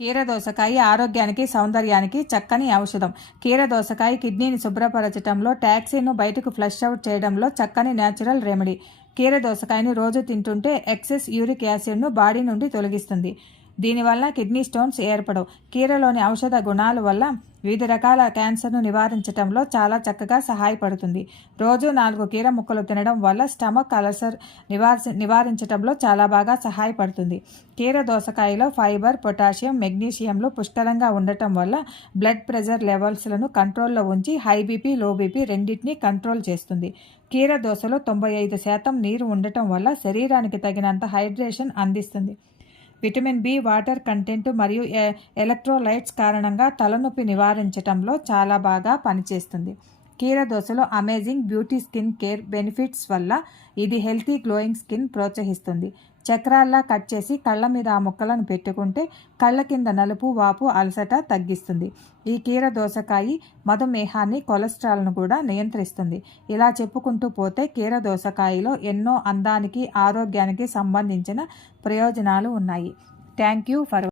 కీర దోసకాయ ఆరోగ్యానికి సౌందర్యానికి చక్కని ఔషధం. కీర దోసకాయ కిడ్నీని శుభ్రపరచడంలో, టాక్సిన్ను బయటకు ఫ్లష్ అవుట్ చేయడంలో చక్కని న్యాచురల్ రెమెడీ. కీర దోసకాయని రోజు తింటుంటే ఎక్సెస్ యూరిక్ యాసిడ్ను బాడీ నుండి తొలగిస్తుంది. దీనివల్ల కిడ్నీ స్టోన్స్ ఏర్పడవు. కీరలోని ఔషధ గుణాల వల్ల వివిధ రకాల క్యాన్సర్ను నివారించడంలో చాలా చక్కగా సహాయపడుతుంది. రోజు 4 కీర ముక్కలు తినడం వల్ల స్టమక్ అల్సర్ నివారించడంలో చాలా బాగా సహాయపడుతుంది. కీర దోసకాయలో ఫైబర్, పొటాషియం, మెగ్నీషియంలు పుష్కలంగా ఉండటం వల్ల బ్లడ్ ప్రెషర్ లెవెల్స్లను కంట్రోల్లో ఉంచి హై బీపీ, లో బీపీ రెండింటినీ కంట్రోల్ చేస్తుంది. కీర దోసలో 95% నీరు ఉండటం వల్ల శరీరానికి తగినంత హైడ్రేషన్ అందిస్తుంది. విటమిన్ బి, వాటర్ కంటెంట్ మరియు ఎలక్ట్రోలైట్స్ కారణంగా తలనొప్పి నివారించడంలో చాలా బాగా పనిచేస్తుంది. కీర దోసలో amazing beauty skin care benefits వల్ల ఇది హెల్తీ గ్లోయింగ్ స్కిన్ ప్రోత్సహిస్తుంది. చక్రాల్లా కట్ చేసి కళ్ళ మీద ఆ ముక్కలను పెట్టుకుంటే కళ్ళ కింద నలుపు, వాపు, అలసట తగ్గిస్తుంది. ఈ కీర దోసకాయ మధుమేహాన్ని, కొలెస్ట్రాల్ను కూడా నియంత్రిస్తుంది. ఇలా చెప్పుకుంటూ పోతే కీర దోసకాయలో ఎన్నో అందానికి, ఆరోగ్యానికి సంబంధించిన ప్రయోజనాలు ఉన్నాయి. Thank you for